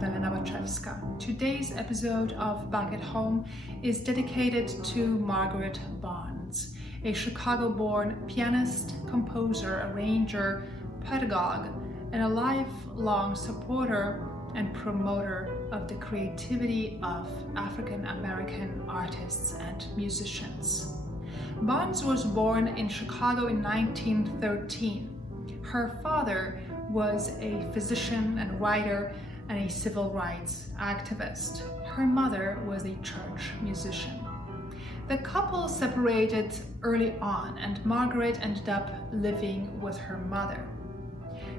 Magdalena Baczewska. Today's episode of Bach Home is dedicated to Margaret Bonds, a Chicago-born pianist, composer, arranger, pedagogue, and a lifelong supporter and promoter of the creativity of African American artists and musicians. Bonds was born in Chicago in 1913. Her father was a physician and writer and a civil rights activist. Her mother was a church musician. The couple separated early on, and Margaret ended up living with her mother.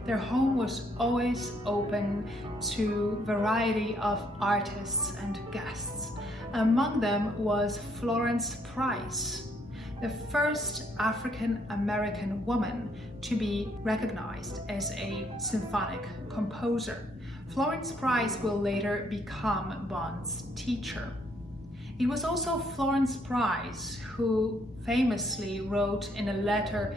Their home was always open to a variety of artists and guests. Among them was Florence Price, the first African American woman to be recognized as a symphonic composer. Florence Price will later become Bonds' teacher. It was also Florence Price who famously wrote in a letter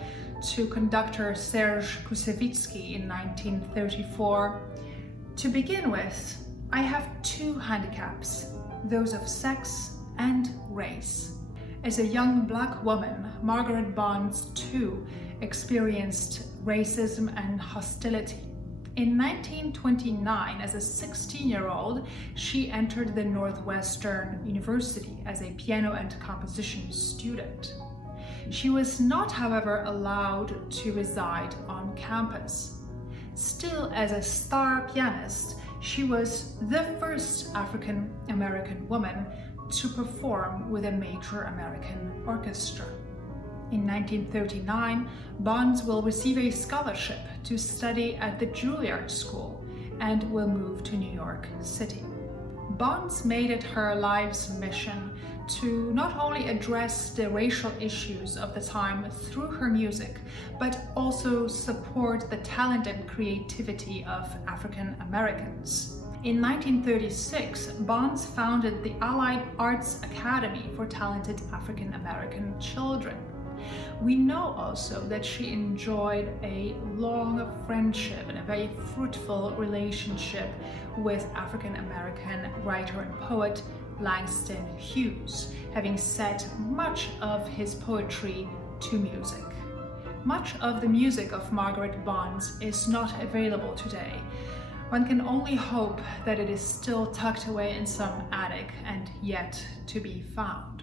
to conductor Serge Koussevitzky in 1934, "To begin with, I have two handicaps, those of sex and race." As a young Black woman, Margaret Bonds too experienced racism and hostility. In 1929, as a 16-year-old, she entered the Northwestern University as a piano and composition student. She was not, however, allowed to reside on campus. Still, as a star pianist, she was the first African American woman to perform with a major American orchestra. In 1939, Bonds will receive a scholarship to study at the Juilliard School and will move to New York City. Bonds made it her life's mission to not only address the racial issues of the time through her music, but also support the talent and creativity of African Americans. In 1936, Bonds founded the Allied Arts Academy for talented African American children. We know also that she enjoyed a long friendship and a very fruitful relationship with African American writer and poet Langston Hughes, having set much of his poetry to music. Much of the music of Margaret Bonds is not available today. One can only hope that it is still tucked away in some attic and yet to be found.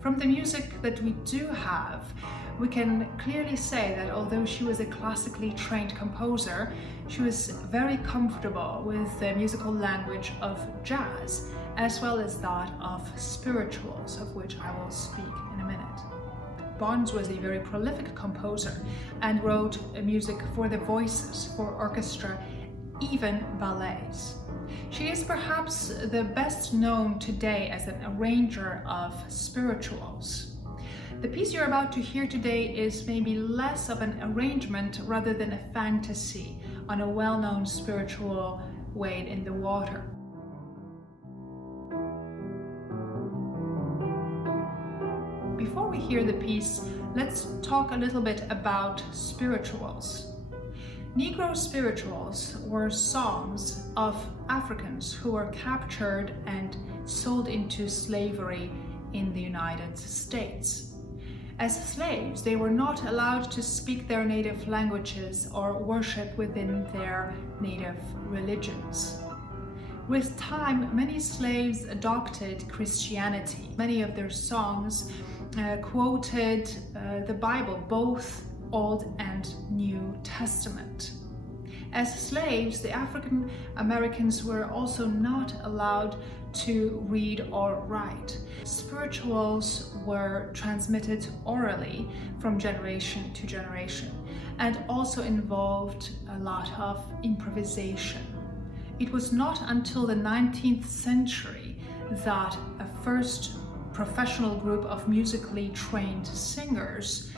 From the music that we do have, we can clearly say that although she was a classically trained composer, she was very comfortable with the musical language of jazz, as well as that of spirituals, of which I will speak in a minute. Bonds was a very prolific composer and wrote music for the voices, for orchestra, even ballets. She is perhaps the best known today as an arranger of spirituals. The piece you're about to hear today is maybe less of an arrangement rather than a fantasy on a well-known spiritual wade in the water. Before we hear the piece, let's talk a little bit about spirituals. Negro spirituals were songs of Africans who were captured and sold into slavery in the United States. As slaves, they were not allowed to speak their native languages or worship within their native religions. With time, many slaves adopted Christianity. Many of their songs quoted the Bible, both Old and New Testament. As slaves, the African Americans were also not allowed to read or write. Spirituals were transmitted orally from generation to generation and also involved a lot of improvisation. It was not until the 19th century that a first professional group of musically trained singers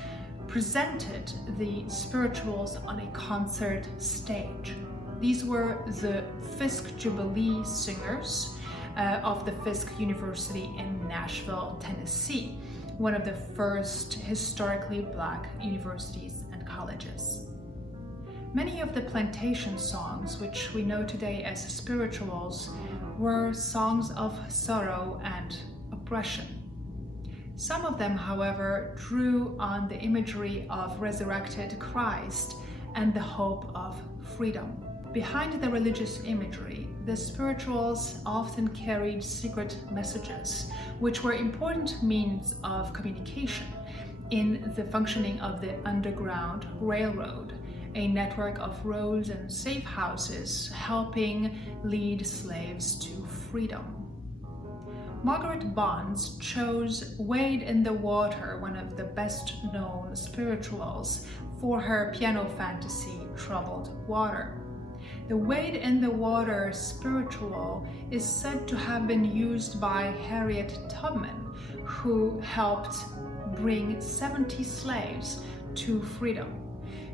presented the spirituals on a concert stage. These were the Fisk Jubilee Singers of the Fisk University in Nashville, Tennessee, one of the first historically Black universities and colleges. Many of the plantation songs, which we know today as spirituals, were songs of sorrow and oppression. Some of them, however, drew on the imagery of resurrected Christ and the hope of freedom. Behind the religious imagery, the spirituals often carried secret messages, which were important means of communication in the functioning of the Underground Railroad, a network of roads and safe houses helping lead slaves to freedom. Margaret Bonds chose Wade in the Water, one of the best-known spirituals, for her piano fantasy, Troubled Water. The Wade in the Water spiritual is said to have been used by Harriet Tubman, who helped bring 70 slaves to freedom.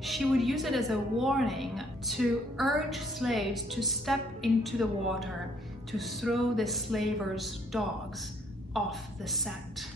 She would use it as a warning to urge slaves to step into the water to throw the slavers' dogs off the scent.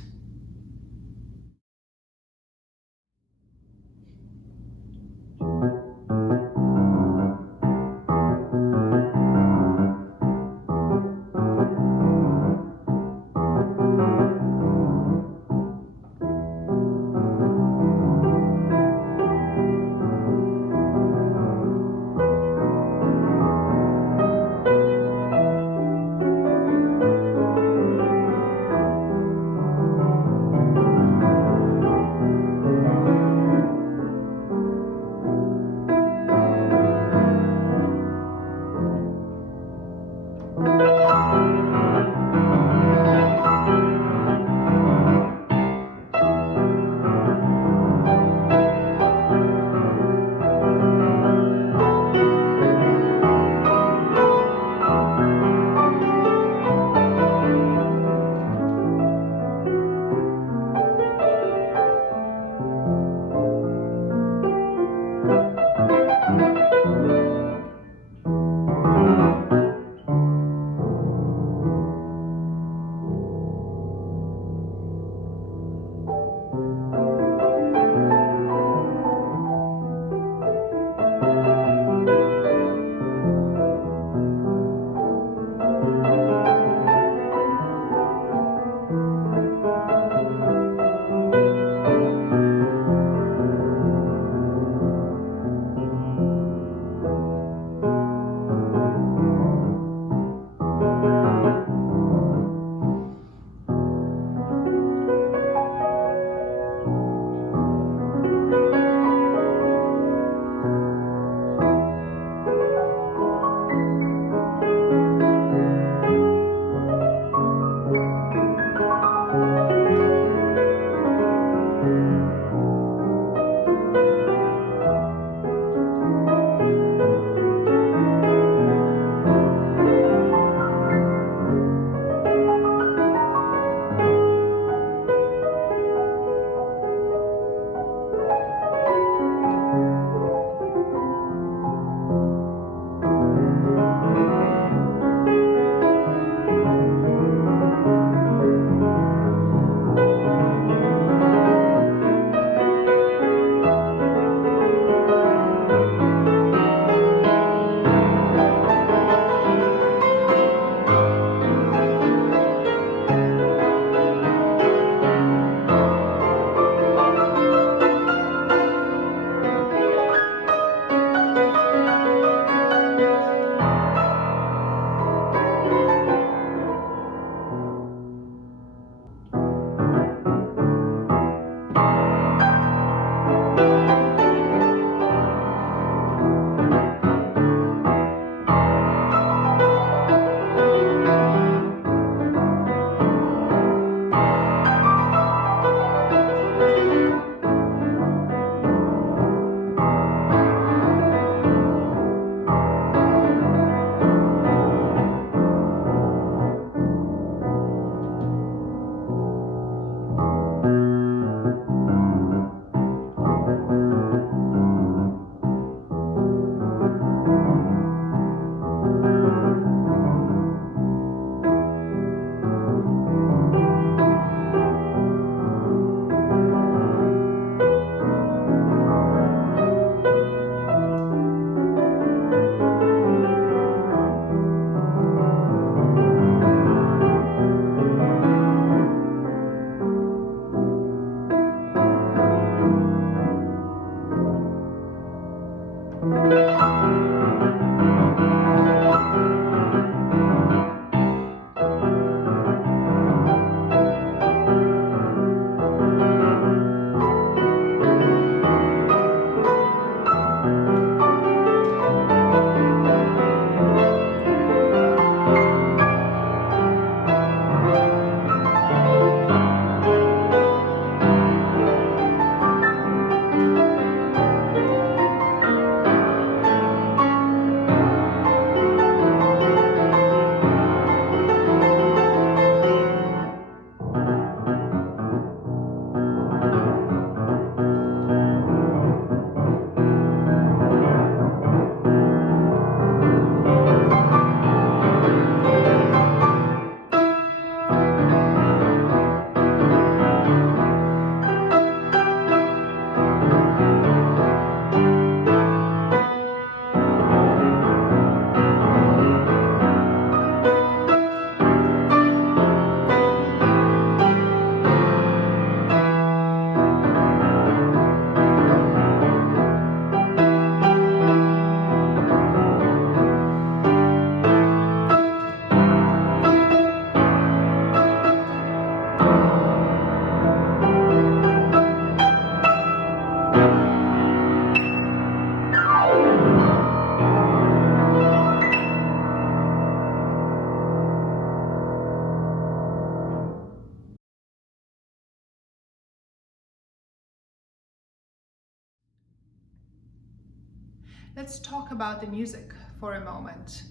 Let's talk about the music for a moment.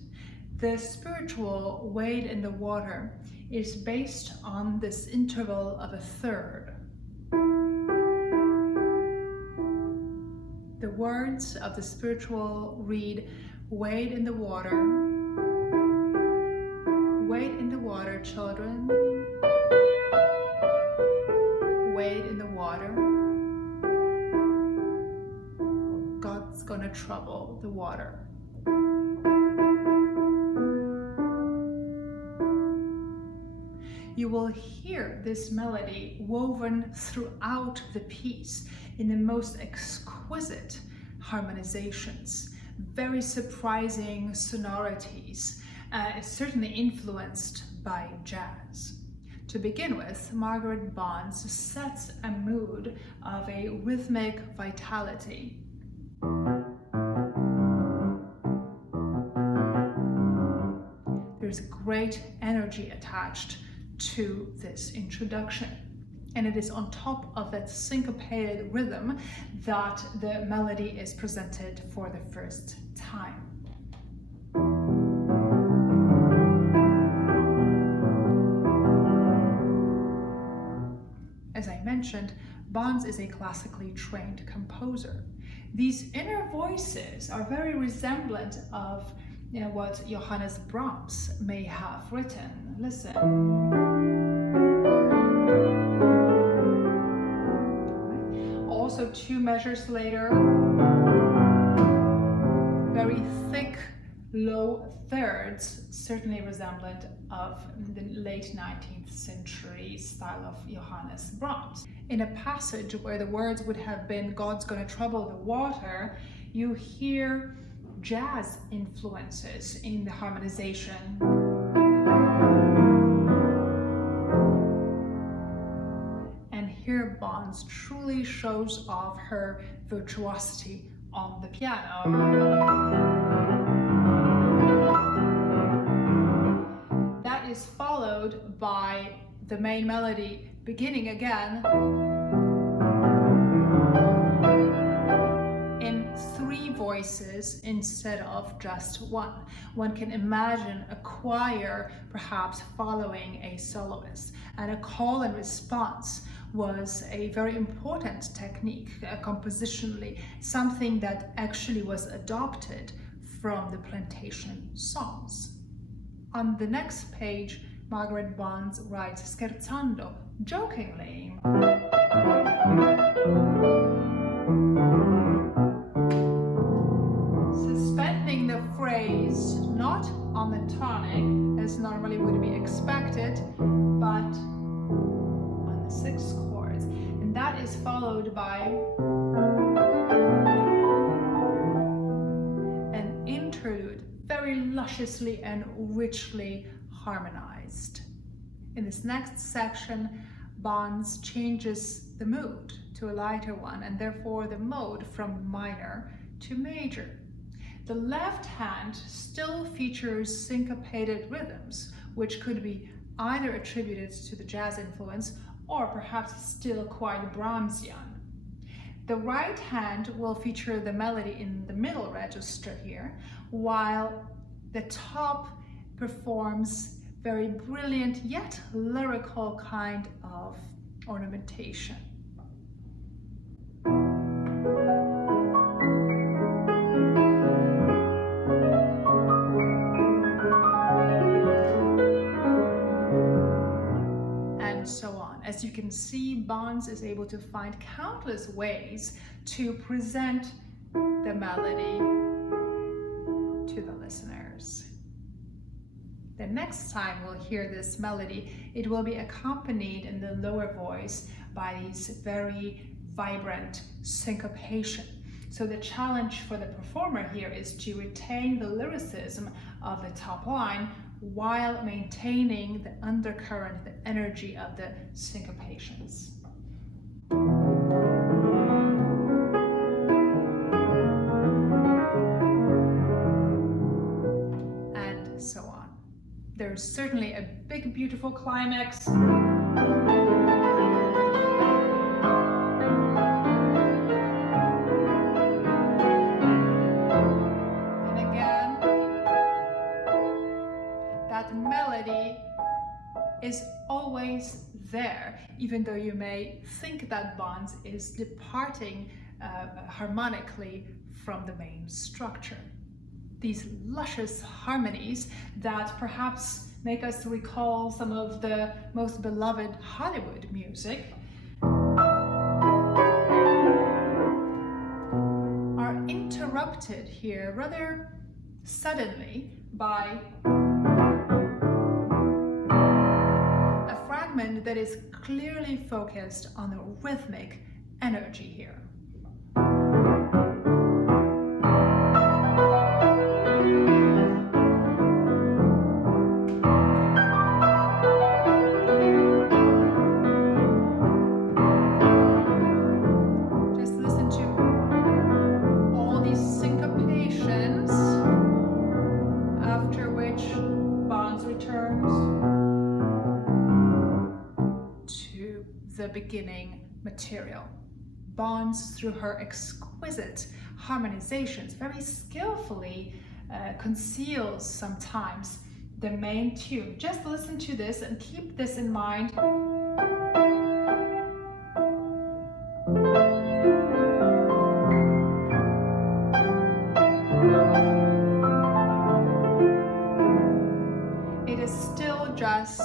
The spiritual Wade in the Water is based on this interval of a third. The words of the spiritual read, wade in the water, wade in the water, children, wade in the water. God's gonna trouble the water. You will hear this melody woven throughout the piece in the most exquisite harmonizations, very surprising sonorities, certainly influenced by jazz. To begin with, Margaret Bonds sets a mood of a rhythmic vitality. There's great energy attached to this introduction, and it is on top of that syncopated rhythm that the melody is presented for the first time. As I mentioned, Bonds is a classically trained composer. These inner voices are very resemblant of what Johannes Brahms may have written. Listen. Also 2 measures later, very thick, low thirds, certainly resemblant of the late 19th century style of Johannes Brahms. In a passage where the words would have been, God's gonna trouble the water, you hear jazz influences in the harmonization. And here Bonds truly shows off her virtuosity on the piano. That is followed by the main melody beginning again in 3 voices instead of just 1. One can imagine a choir perhaps following a soloist, and a call and response was a very important technique compositionally, something that actually was adopted from the plantation songs. On the next page, Margaret Bonds writes scherzando, jokingly. Suspending the phrase not on the tonic, as normally would be expected, but on the 6th chords. And that is followed by interlude, very lusciously and richly harmonized. In this next section, Bonds changes the mood to a lighter one, and therefore the mode from minor to major. The left hand still features syncopated rhythms, which could be either attributed to the jazz influence or perhaps still quite Brahmsian. The right hand will feature the melody in the middle register here, while the top performs very brilliant yet lyrical kind of ornamentation. And so on. As you can see, Bonds is able to find countless ways to present the melody to the listeners. The next time we'll hear this melody, it will be accompanied in the lower voice by these very vibrant syncopation. So the challenge for the performer here is to retain the lyricism of the top line while maintaining the undercurrent, the energy of the syncopations. And so on. There's certainly a big, beautiful climax. And again, that melody is always there, even though you may think that Bonds is departing harmonically from the main structure. These luscious harmonies that perhaps make us recall some of the most beloved Hollywood music are interrupted here rather suddenly by a fragment that is clearly focused on the rhythmic energy here. Beginning material. Bonds, through her exquisite harmonizations, very skillfully conceals sometimes the main tune. Just listen to this and keep this in mind. It is still just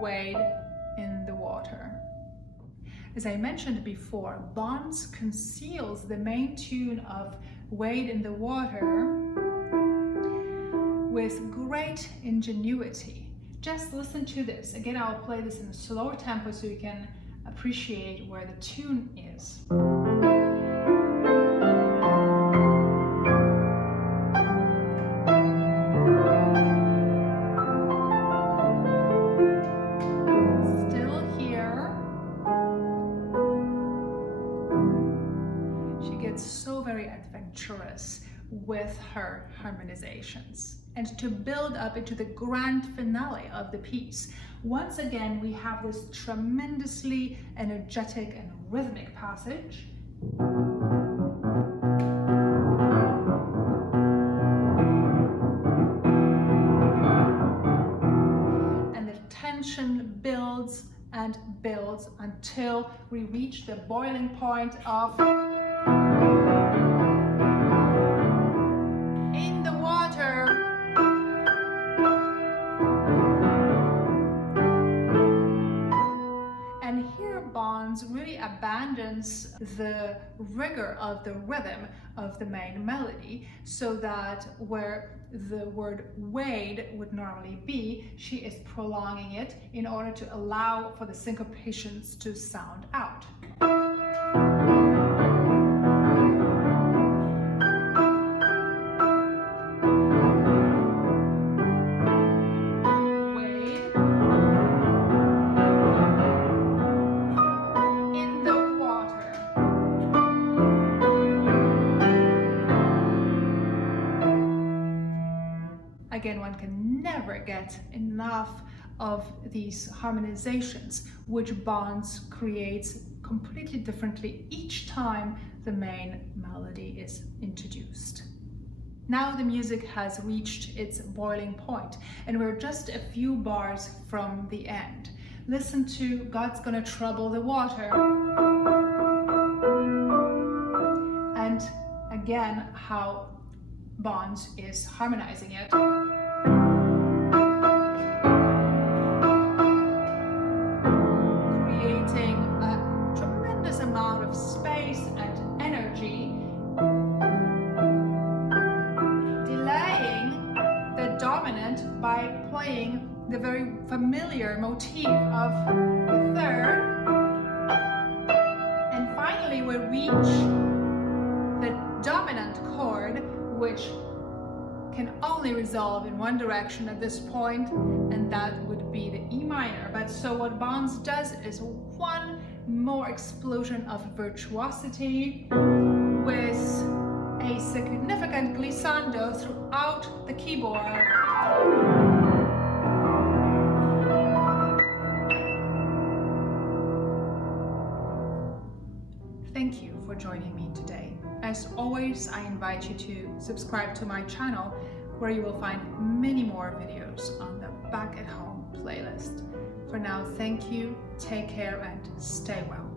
wade in the water. As I mentioned before, Bonds conceals the main tune of Wade in the Water with great ingenuity. Just listen to this. Again, I'll play this in a slower tempo so you can appreciate where the tune is. With her harmonizations, and to build up into the grand finale of the piece. Once again, we have this tremendously energetic and rhythmic passage. And the tension builds and builds until we reach the boiling point of really abandons the rigor of the rhythm of the main melody, so that where the word wade would normally be, she is prolonging it in order to allow for the syncopations to sound out. Again, one can never get enough of these harmonizations, which Bonds creates completely differently each time the main melody is introduced. Now the music has reached its boiling point, and we're just a few bars from the end. Listen to God's Gonna Trouble the Water. And again, how Bonds is harmonizing it. Creating a tremendous amount of space and energy. Delaying the dominant by playing the very familiar motif of the third. And finally we reach the dominant chord, which can only resolve in one direction at this point, and that would be the E minor. But so what Bonds does is one more explosion of virtuosity with a significant glissando throughout the keyboard. Thank you for joining me today. As always, I invite you to subscribe to my channel, where you will find many more videos on the Bach at Home playlist. For now, thank you, take care, and stay well.